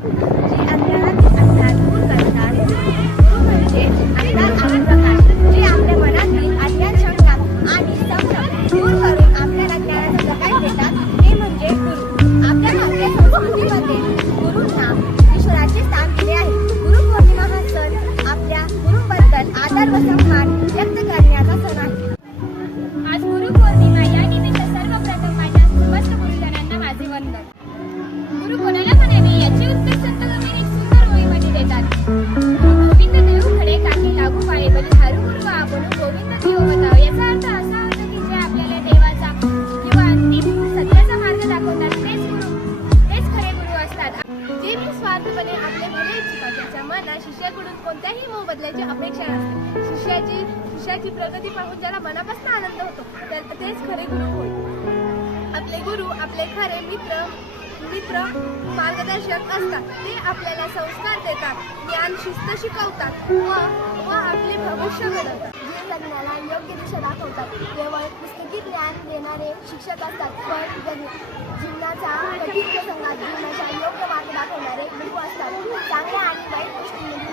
जे अज्ञानातील अंधार दूर करतात. गुरु म्हणजे अंधार आणि प्रकाश, जे आपल्या मनातील अज्ञान, शंका आणि संभ्रम दूर करून आपल्याला ज्ञानाचा प्रकाश देतात. ते म्हणजे गुरु. आपल्या भारतीय संस्कृतीमध्ये गुरूंना ईश्वराचे स्थान दिले आहे. गुरुपौर्णिमा हा सण आपल्या गुरुंबद्दल आदर व सन्मान व्यक्त करण्याचा सण आहे. आज गुरुपौर्णिमा या निमित्त सर्वप्रथम माझ्या समस्त गुरुजनांना माझे वंदन. गुरु कोणाला म्हणावे याचे उत्तर संत कबीर एक सुंदर ओळीमध्ये देतात. गोविंद देव खडे काठी लागू पाये बली हारू गुरु आपण गोविंद देव बताव. याचा अर्थ असा होतो की जे आपल्याला देवाचा किंवा अंतिम सत्याचा मार्ग दाखवतात तेच खरे गुरु असतात. जे निस्वार्थपणे आपले भले इच्छितात, त्याच्या मनात शिष्याकडून कोणत्याही मोबदल्याची अपेक्षा नसते. शिष्याची प्रगती पाहून ज्याला मनापासून आनंद होतो तेच खरे गुरु होय. आपले गुरु आपले खरे मित्र मार्गदर्शक असतात. ते आपल्याला संस्कार देतात, ज्ञान शिस्त शिकवतात व आपले भविष्य घडवतात. जे जगण्याला योग्य दिशा दाखवतात. केवळ पुस्तकी ज्ञान देणारे शिक्षक असतात, पण जीवनाच्या कठीण प्रसंगात जीवनाच्या योग्य मार्ग दाखवणारे गुरु असतात. चांगल्या आणि वाईट गोष्टींमध्ये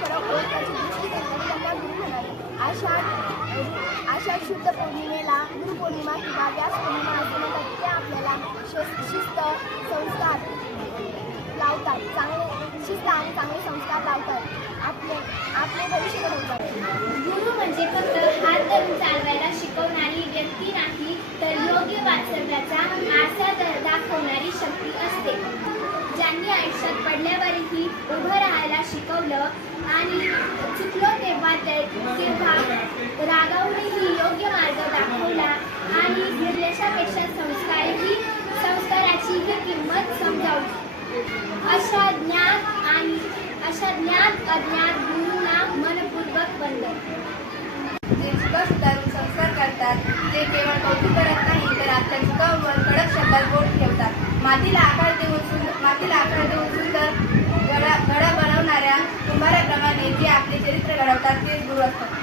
फरक ओळखण्याची दृष्टी देणारे त्यांना गुरु म्हणाले. आषाढ शुद्ध पौर्णिमेला गुरुपौर्णिमा किंवा व्यास पौर्णिमा असं म्हणतात. ते आपल्याला शिस्त संस्कार लावतात. शिस्त आणि चांगले संस्कार लावतात. आपले भविष्य घडवतात. गुरु म्हणजे फक्त हात धरून चालवायला शिकवणारी व्यक्ती नाही, तर योग्य वाटचालीचा आरसा दाखवणारी शक्ती असते. ज्यांनी आयुष्यात पडल्यावरही उभं राहायला शिकवलं आणि चुकलो तेव्हा रागावूनही योग्य मार्ग दाखवला आणि निर्देशापेक्षा संस्काराची ही किंमत समजावली. अशा ज्ञात अज्ञात गुरूंना मनपूर्वक वंदन. जे सुधारून संस्कार करतात, ते केवळ कौतुक करत नाही, तर आपल्या चुकांवर कडक शब्दात बोट ठेवतात. मातीला आकार देऊन सुंदर घडा बनवणाऱ्या कुंभाराप्रमाणे जे आपले चरित्र घडवतात तेच गुरु असतात.